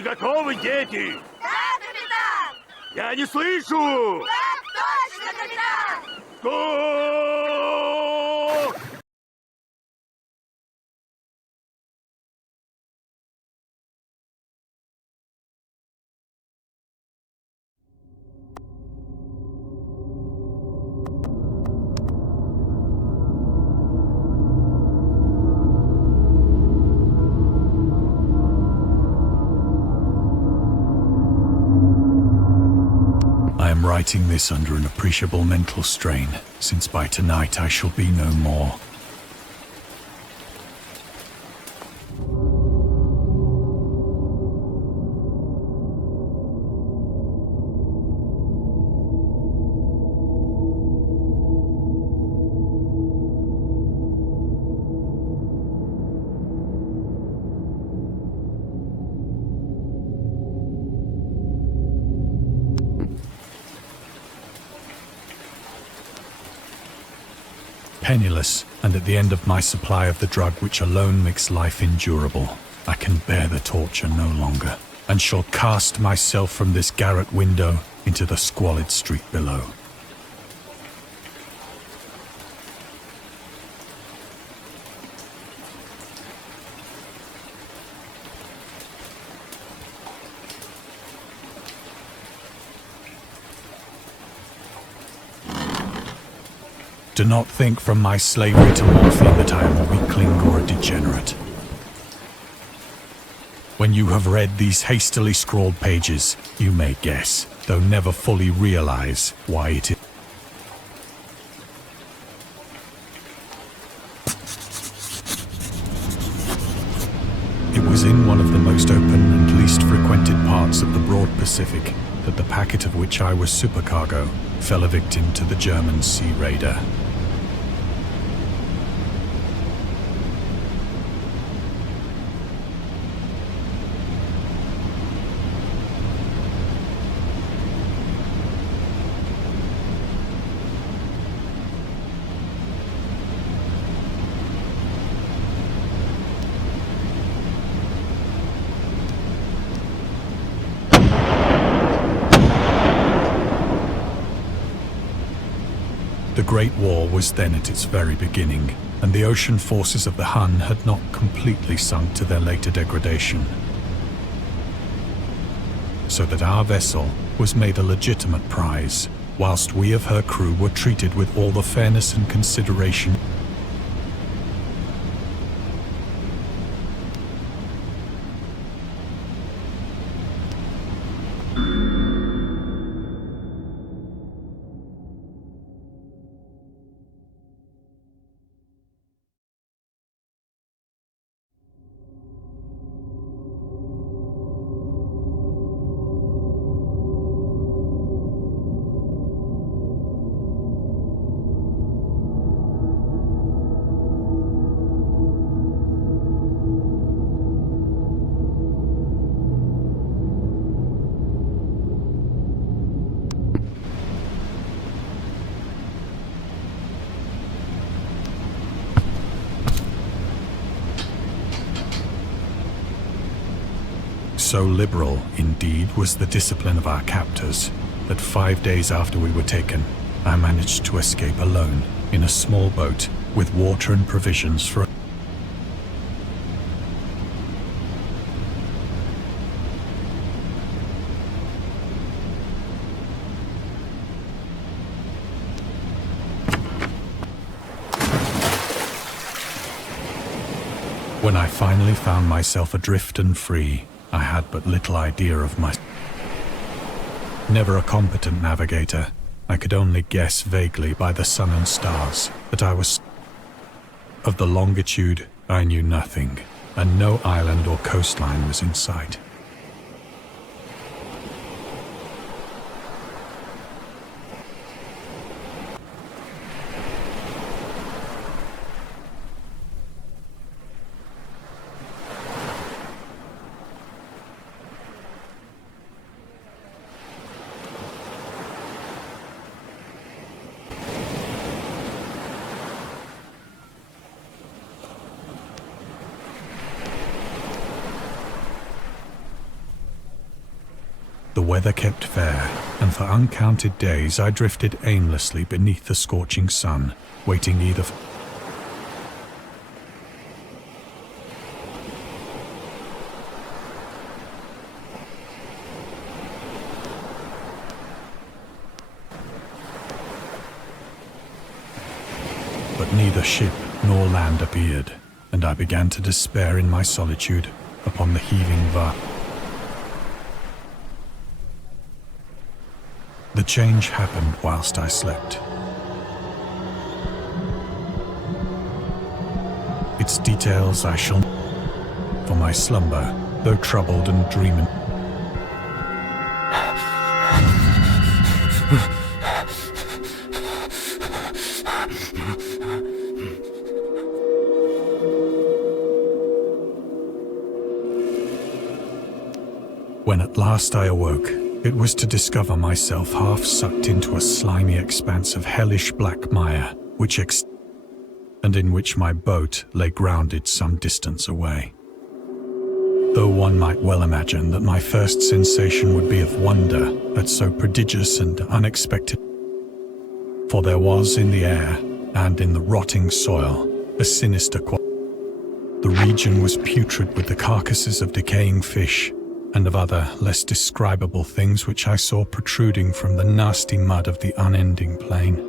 Вы готовы, дети? Да, капитан! Я не слышу! Так точно, капитан! Го! I am writing this under an appreciable mental strain, since by tonight I shall be no more. Penniless, and at the end of my supply of the drug which alone makes life endurable, I can bear the torture no longer, and shall cast myself from this garret window into the squalid street below. Do not think from my slavery to morphine that I am a weakling or a degenerate. When you have read these hastily scrawled pages, you may guess, though never fully realize, why it is. It was in one of the most open and least frequented parts of the broad Pacific that the packet of which I was supercargo fell a victim to the German sea raider. The Great War was then at its very beginning, and the ocean forces of the Hun had not completely sunk to their later degradation. So that our vessel was made a legitimate prize, whilst we of her crew were treated with all the fairness and consideration. So liberal, indeed, was the discipline of our captors, that 5 days after we were taken, I managed to escape alone in a small boat with water and provisions for When I finally found myself adrift and free, I had but little idea of my... Never a competent navigator, I could only guess vaguely by the sun and stars that I was... Of the longitude, I knew nothing, and no island or coastline was in sight. The weather kept fair, and for uncounted days I drifted aimlessly beneath the scorching sun, waiting either for but neither ship nor land appeared, and I began to despair in my solitude upon the heaving vast. The change happened whilst I slept. Its details I shall for my slumber, though troubled and dreaming. When at last I awoke, it was to discover myself half sucked into a slimy expanse of hellish black mire, and in which my boat lay grounded some distance away. Though one might well imagine that my first sensation would be of wonder at so prodigious and unexpected, for there was in the air and in the rotting soil a sinister quality. The region was putrid with the carcasses of decaying fish, and of other, less describable things which I saw protruding from the nasty mud of the unending plain.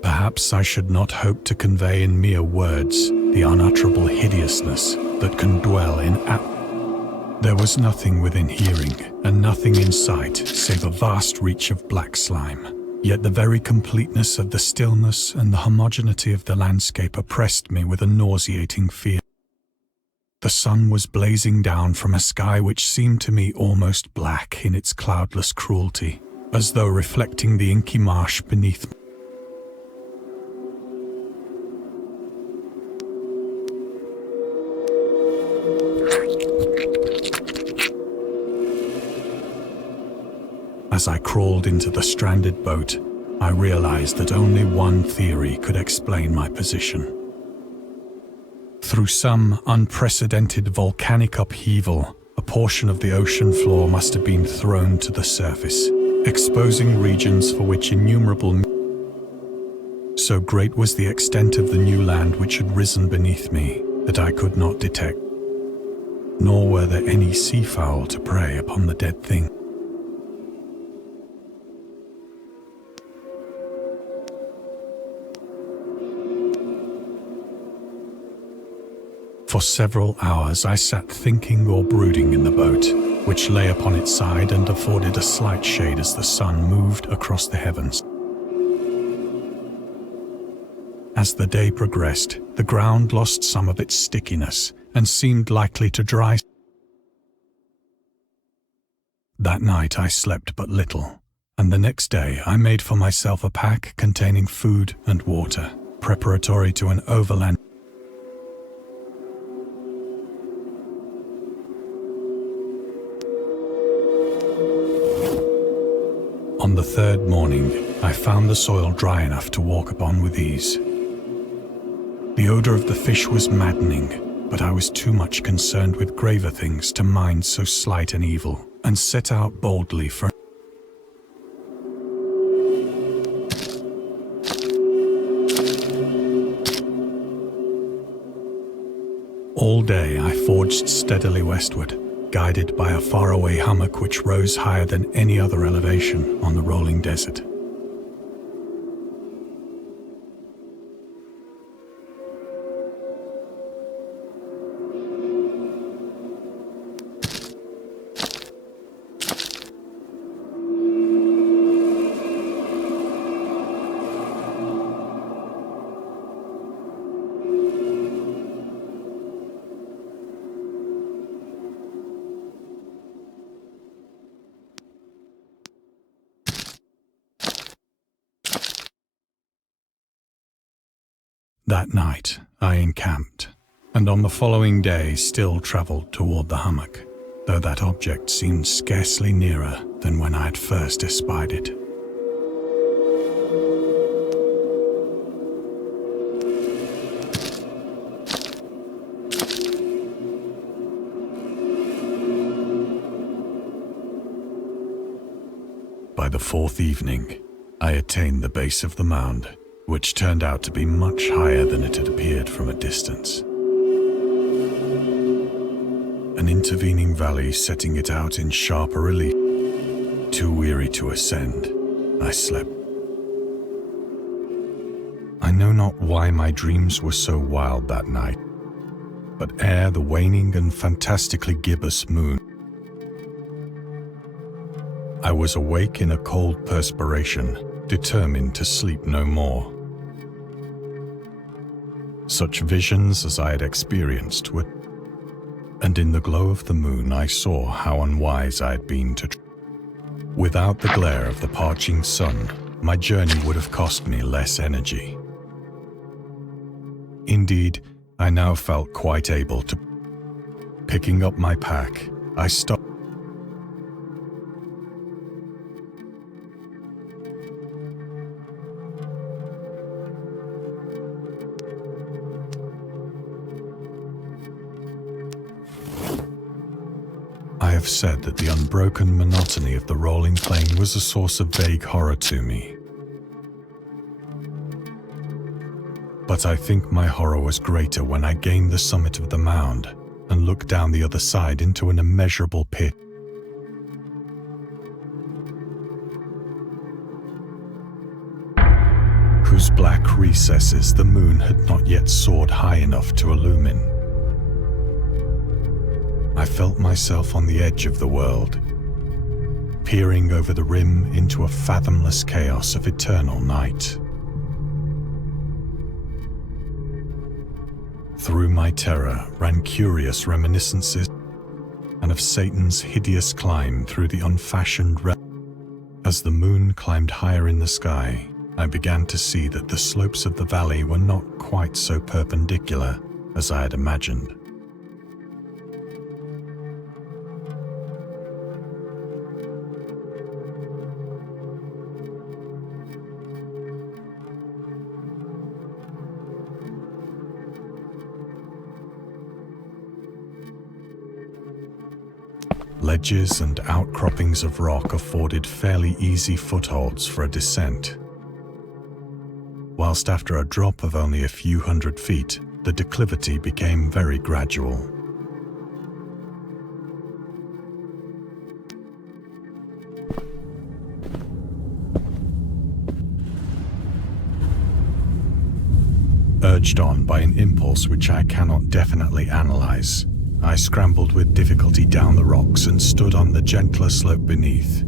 Perhaps I should not hope to convey in mere words the unutterable hideousness that can dwell in There was nothing within hearing, and nothing in sight, save a vast reach of black slime. Yet the very completeness of the stillness and the homogeneity of the landscape oppressed me with a nauseating fear. The sun was blazing down from a sky which seemed to me almost black in its cloudless cruelty, as though reflecting the inky marsh beneath me. As I crawled into the stranded boat, I realized that only one theory could explain my position. Through some unprecedented volcanic upheaval, a portion of the ocean floor must have been thrown to the surface, exposing regions for which innumerable. So great was the extent of the new land which had risen beneath me that I could not detect, nor were there any seafowl to prey upon the dead thing. For several hours I sat thinking or brooding in the boat, which lay upon its side and afforded a slight shade as the sun moved across the heavens. As the day progressed, the ground lost some of its stickiness and seemed likely to dry. That night I slept but little, and the next day I made for myself a pack containing food and water, preparatory to an overland. On the third morning, I found the soil dry enough to walk upon with ease. The odor of the fish was maddening, but I was too much concerned with graver things to mind so slight an evil, and set out boldly for. All day I forged steadily westward, guided by a faraway hummock which rose higher than any other elevation on the rolling desert. That night I encamped, and on the following day still travelled toward the hummock, though that object seemed scarcely nearer than when I had first espied it. fourth evening, I attained the base of the mound, which turned out to be much higher than it had appeared from a distance. An intervening valley setting it out in sharper relief. Too weary to ascend, I slept. I know not why my dreams were so wild that night, but ere the waning and fantastically gibbous moon, I was awake in a cold perspiration, determined to sleep no more. Such visions as I had experienced were, and in the glow of the moon I saw how unwise I had been to. Without the glare of the parching sun, my journey would have cost me less energy. Indeed, I now felt quite able to. Picking up my pack, I stopped. I have said that the unbroken monotony of the rolling plain was a source of vague horror to me. But I think my horror was greater when I gained the summit of the mound and looked down the other side into an immeasurable pit. Whose black recesses the moon had not yet soared high enough to illumine. I felt myself on the edge of the world, peering over the rim into a fathomless chaos of eternal night. Through my terror ran curious reminiscences and of Satan's hideous climb through the unfashioned realm. As the moon climbed higher in the sky, I began to see that the slopes of the valley were not quite so perpendicular as I had imagined. Ledges and outcroppings of rock afforded fairly easy footholds for a descent, whilst after a drop of only a few hundred feet, the declivity became very gradual. Urged on by an impulse which I cannot definitely analyze, I scrambled with difficulty down the rocks and stood on the gentler slope beneath,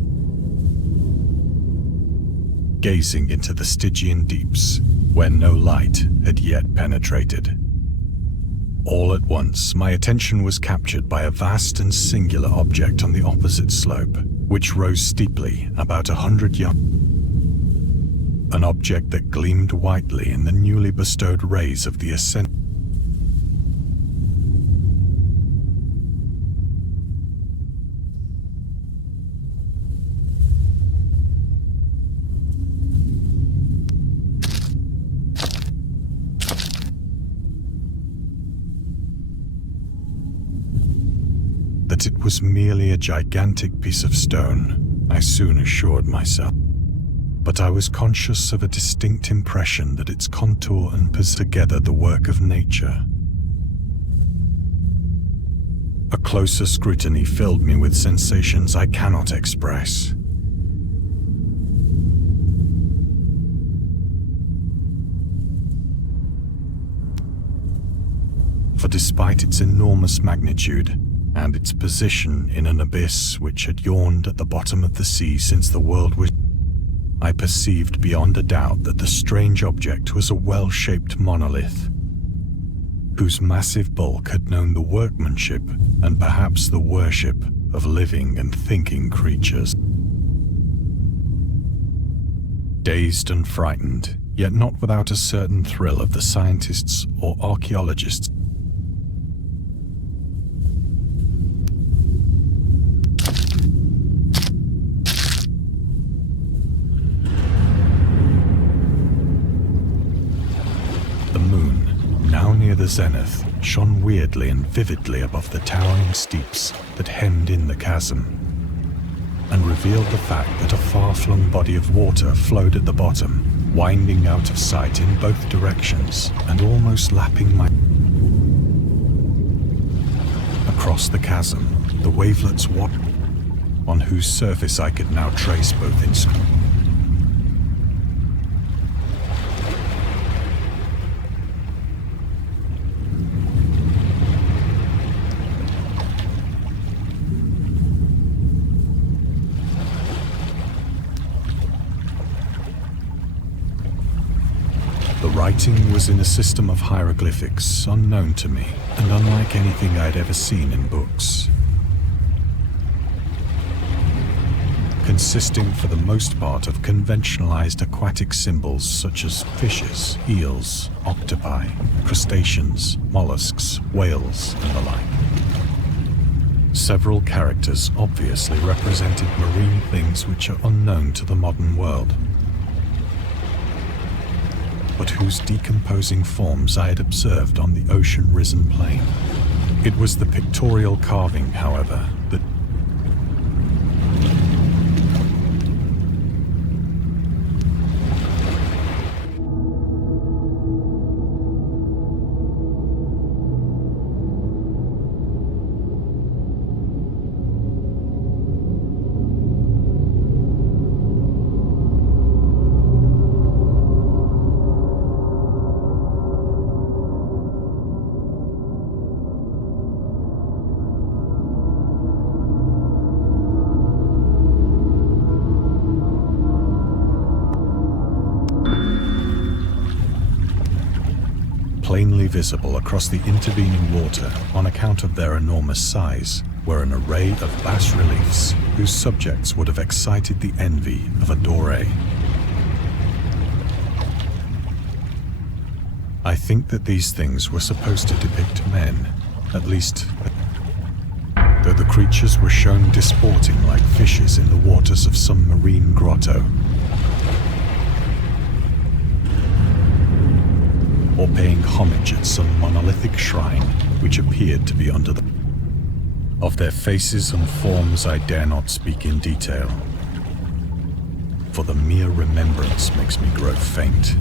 gazing into the Stygian deeps where no light had yet penetrated. All at once, my attention was captured by a vast and singular object on the opposite slope, which rose steeply about 100 yards. An object that gleamed whitely in the newly bestowed rays of the ascent. That it was merely a gigantic piece of stone, I soon assured myself. But I was conscious of a distinct impression that its contour and pose together the work of nature. A closer scrutiny filled me with sensations I cannot express. For despite its enormous magnitude, and its position in an abyss which had yawned at the bottom of the sea since the world was, I perceived beyond a doubt that the strange object was a well-shaped monolith, whose massive bulk had known the workmanship and perhaps the worship of living and thinking creatures. Dazed and frightened, yet not without a certain thrill of the scientists or archaeologists, the zenith shone weirdly and vividly above the towering steeps that hemmed in the chasm. and revealed the fact that a far-flung body of water flowed at the bottom, winding out of sight in both directions and almost lapping my... Across the chasm, the wavelets on whose surface I could now trace both inscriptions. The writing was in a system of hieroglyphics unknown to me and unlike anything I had ever seen in books. Consisting for the most part of conventionalized aquatic symbols such as fishes, eels, octopi, crustaceans, mollusks, whales, and the like. Several characters obviously represented marine things which are unknown to the modern world, but whose decomposing forms I had observed on the ocean-risen plain. It was the pictorial carving, however, that plainly visible across the intervening water on account of their enormous size, were an array of bas-reliefs whose subjects would have excited the envy of a doré. I think that these things were supposed to depict men, at least, though the creatures were shown disporting like fishes in the waters of some marine grotto, or paying homage at some monolithic shrine which appeared to be under the... Of their faces and forms I dare not speak in detail, for the mere remembrance makes me grow faint.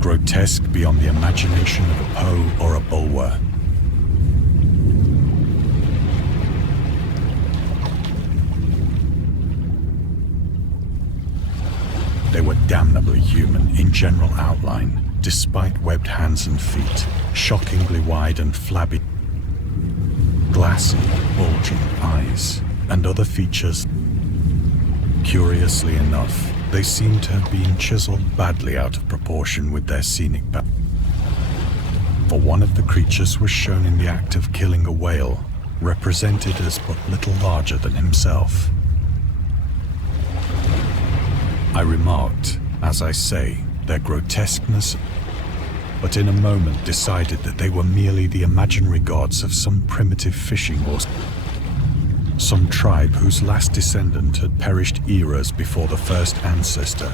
Grotesque beyond the imagination of a Poe or a Bulwer. They were damnably human in general outline, despite webbed hands and feet, shockingly wide and flabby, glassy, bulging eyes, and other features. Curiously enough, they seemed to have been chiseled badly out of proportion with their scenic back. For one of the creatures was shown in the act of killing a whale, represented as but little larger than himself. I remarked, as I say, their grotesqueness, but in a moment decided that they were merely the imaginary gods of some primitive fishing or some tribe whose last descendant had perished eras before the first ancestor.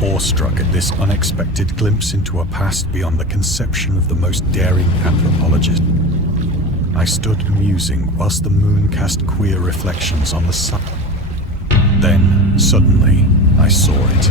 Awestruck at this unexpected glimpse into a past beyond the conception of the most daring anthropologist, I stood musing whilst the moon cast queer reflections on the sun. Then, suddenly, I saw it.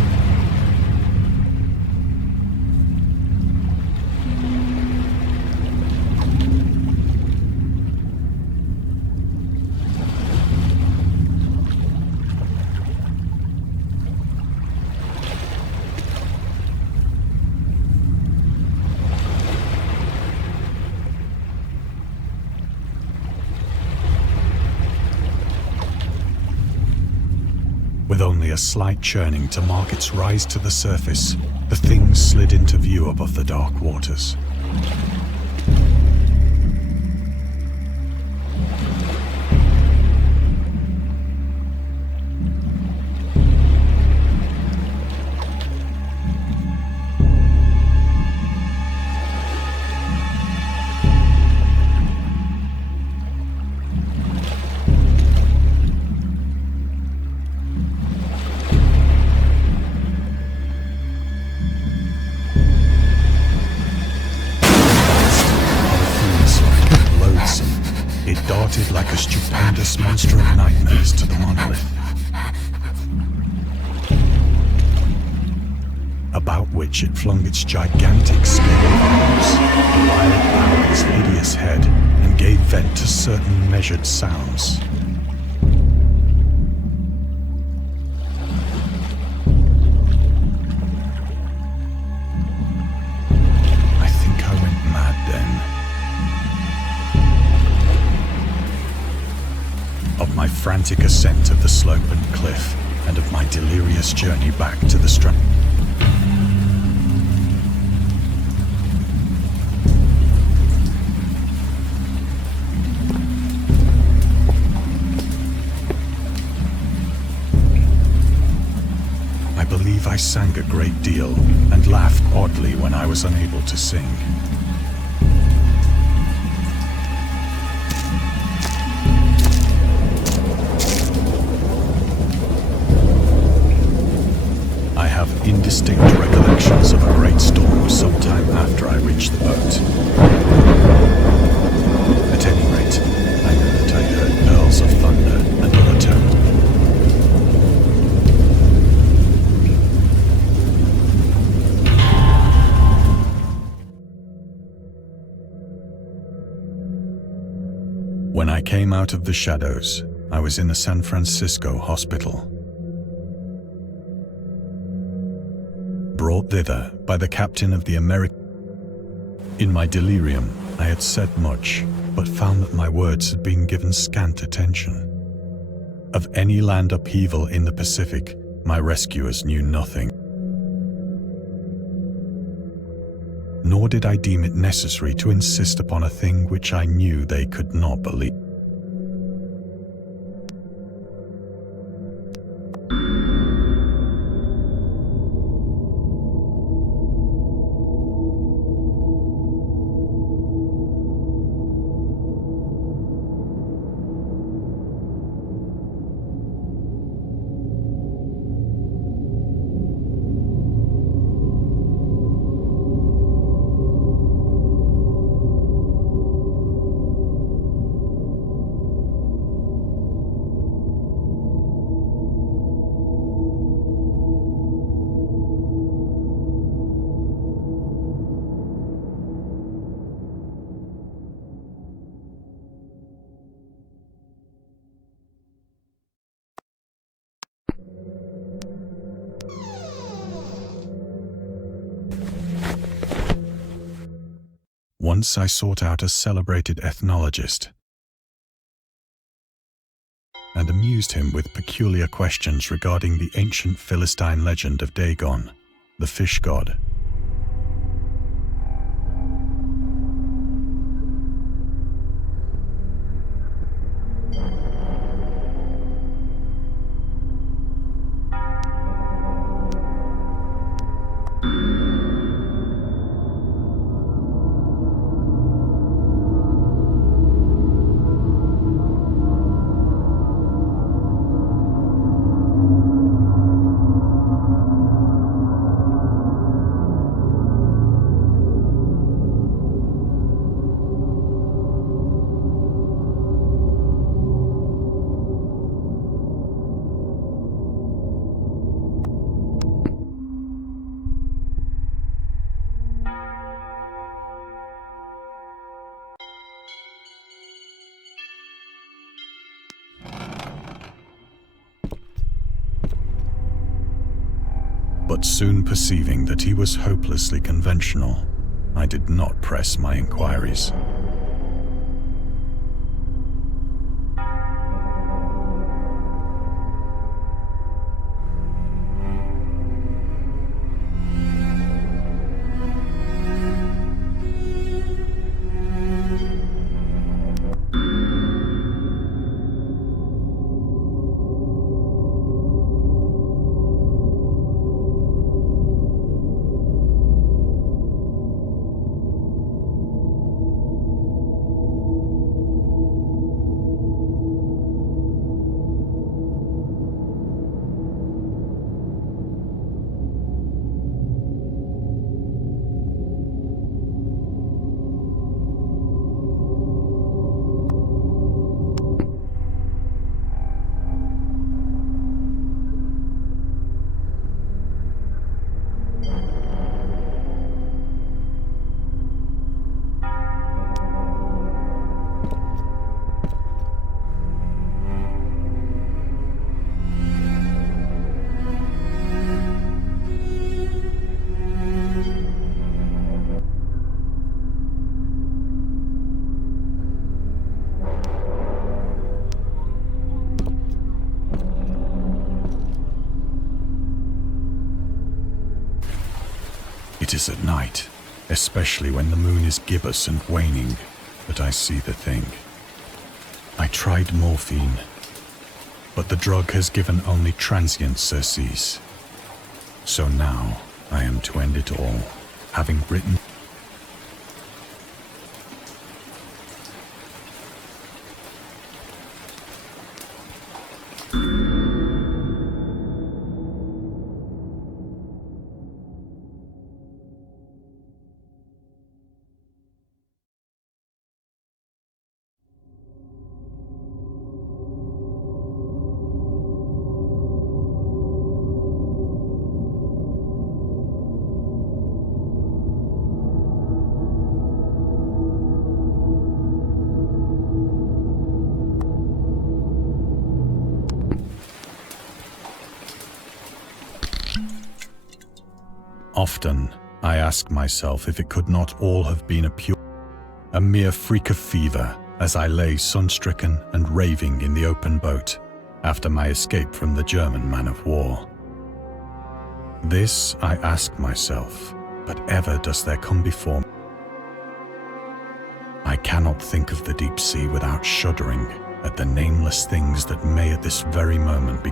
With only a slight churning to mark its rise to the surface, the thing slid into view above the dark waters. about which it flung its gigantic scaly arms, while it bowed its hideous head and gave vent to certain measured sounds. I think I went mad then. Of my frantic ascent of the slope and cliff, and of my delirious journey back to the strand. I believe I sang a great deal and laughed oddly when I was unable to sing. Indistinct recollections of a great storm sometime after I reached the boat. At any rate, I know that I heard pearls of thunder and other tones. When I came out of the shadows, I was in a San Francisco hospital. Brought thither by the captain of the American. In my delirium, I had said much, but found that my words had been given scant attention. Of any land upheaval in the Pacific, my rescuers knew nothing. Nor did I deem it necessary to insist upon a thing which I knew they could not believe. Once I sought out a celebrated ethnologist and amused him with peculiar questions regarding the ancient Philistine legend of Dagon, the fish god. But soon perceiving that he was hopelessly conventional, I did not press my inquiries. It is at night, especially when the moon is gibbous and waning, that I see the thing. I tried morphine, but the drug has given only transient surcease. So now I am to end it all, having written. Often, I ask myself if it could not all have been a mere freak of fever as I lay sun-stricken and raving in the open boat after my escape from the German man-of-war. This I ask myself, but ever does there come before me. I cannot think of the deep sea without shuddering at the nameless things that may at this very moment be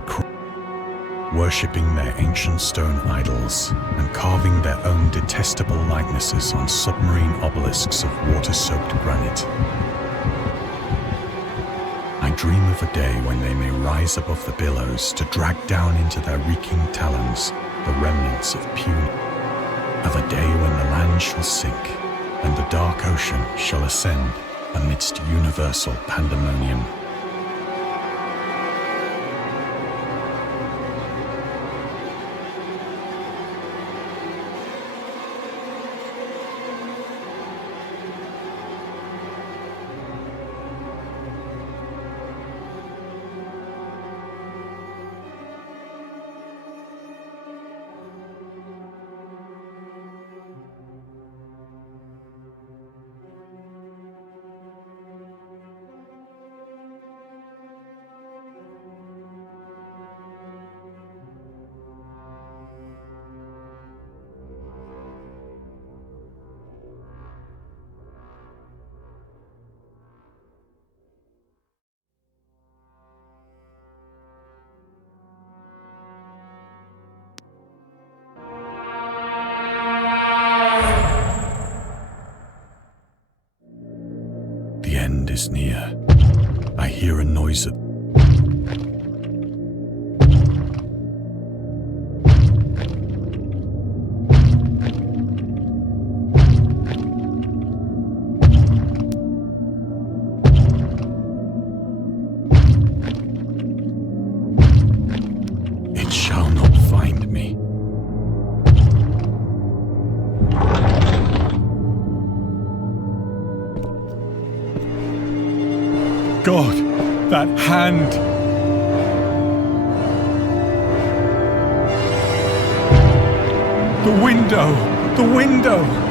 worshipping their ancient stone idols and carving their own detestable likenesses on submarine obelisks of water-soaked granite. I dream of a day when they may rise above the billows to drag down into their reeking talons the remnants of puny, of a day when the land shall sink and the dark ocean shall ascend amidst universal pandemonium. The end is near. I hear a noise at it shall not find me. God, that hand! The window! The window!